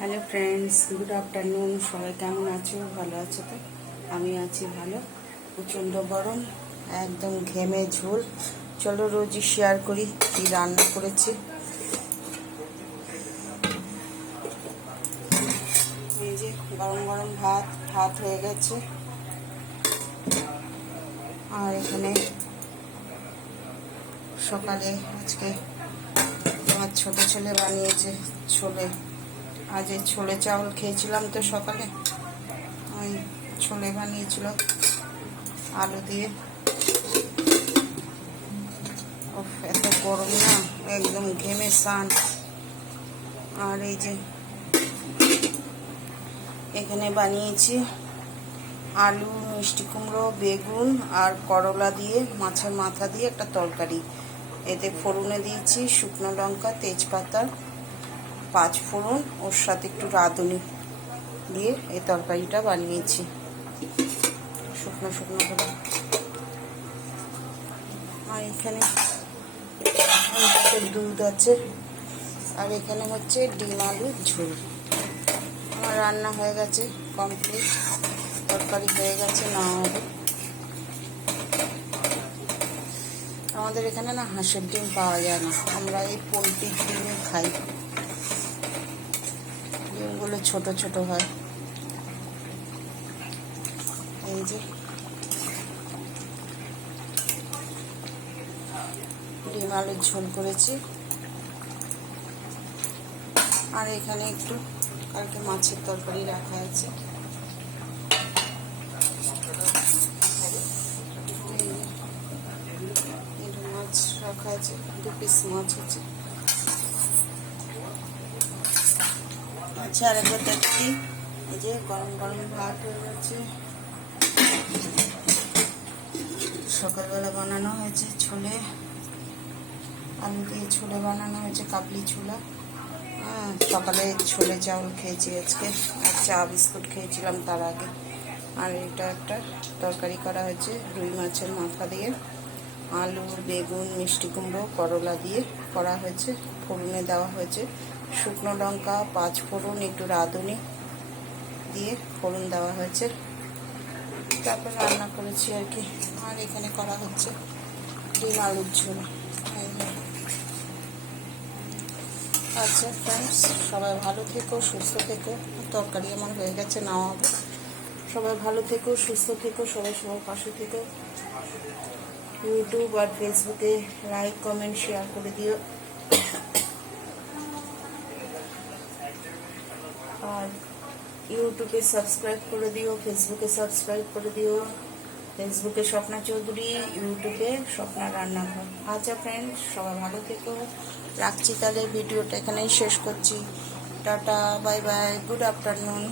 Hello friends, good afternoon. সবাই কেমন আছো? ভালো আছো তো? আমি আছি ভালো। প্রচণ্ড গরম, একদম ঘেমে ঝোল। চলো রোজই শেয়ার করি কি রান্না করেছি। এই যে গরম গরম ভাত হয়ে গেছে। আর এখানে সকালে আজকে আমার ছোট ছেলে বানিয়েছে ছোলে। আজ এই ছোলে চাউল খেয়েছিলাম তো সকালে, ওই ছোলে বানিয়েছিল আলু দিয়ে। এত গরম না, একদম ঘেমে স্নান। আর এই যে এখানে বানিয়েছি আলু, মিষ্টি কুমড়ো, বেগুন আর করলা দিয়ে মাছের মাথা দিয়ে একটা তরকারি। এতে ফোড়নে দিয়েছি শুকনো লঙ্কা, তেজপাতা, 5 ফোড়ন, ওর সাথে একটু রাঁধুনি দিয়ে এই তরকারিটা বানিয়েছি শুকনো শুকনো করে। আর এখানে দুধ আছে। আর এখানে হচ্ছে ডিম আলুর ঝোল। আমার রান্না হয়ে গেছে, কমপ্লিট। তরকারি হয়ে গেছে, না হবে। আমাদের এখানে না হাঁসের ডিম পাওয়া যায় না, আমরা এই পোলট্রির ডিমই খাই। ডিমগুলো ছোট ছোট হয়। এই যে ডিম আলুর ঝোল করেছি। আর এখানে একটু কালকে মাছের তরকারি রাখা আছে। মাছ রাখা আছে, 2 পিস মাছ আছে। আচ্ছা, আরেকবার দেখছি। এই যে গরম গরম ভাত হয়ে গেছে। সকালবেলা বানানো হয়েছে ছোলে, আলু দিয়ে ছোলে বানানো হয়েছে, কাবলি ছোলা। সকালে ছোলে চাউল খেয়েছি আজকে, আর চা বিস্কুট খেয়েছিলাম তার আগে। আর এটা একটা তরকারি করা হয়েছে রুই মাছের মাথা দিয়ে, আলু, বেগুন, মিষ্টি কুমড়ো, করলা দিয়ে করা হয়েছে। ফোড়নে দেওয়া হয়েছে শুকনো লঙ্কা, 5 ফোড়ন, একটু রাঁধুনি দিয়ে ফোড়ন দেওয়া হয়েছে। তারপর রান্না করেছি আর কি। আর এখানে করা হচ্ছে ডিম আলুর ঝোল। আচ্ছা ফ্রেন্ডস, সবাই ভালো থেকো, সুস্থ থেকো। তরকারি আমার হয়ে গেছে, নাও হবে। সবাই ভালো থেকো, সুস্থ থেকো, সবাই সবার পাশে থেকো। ইউটিউব আর ফেসবুকে লাইক, কমেন্ট, শেয়ার করে দিও। আর ইউটিউবে সাবস্ক্রাইব করে দিও, ফেসবুকে সাবস্ক্রাইব করে দিও। ফেসবুকে স্বপ্না চৌধুরী, ইউটিউবে স্বপ্না রান্নাঘর। আচ্ছা ফ্রেন্ডস, সবাই ভালো থেকো। রাখছি তাহলে, ভিডিওটা এখানেই শেষ করছি। Tata, bye bye, good afternoon.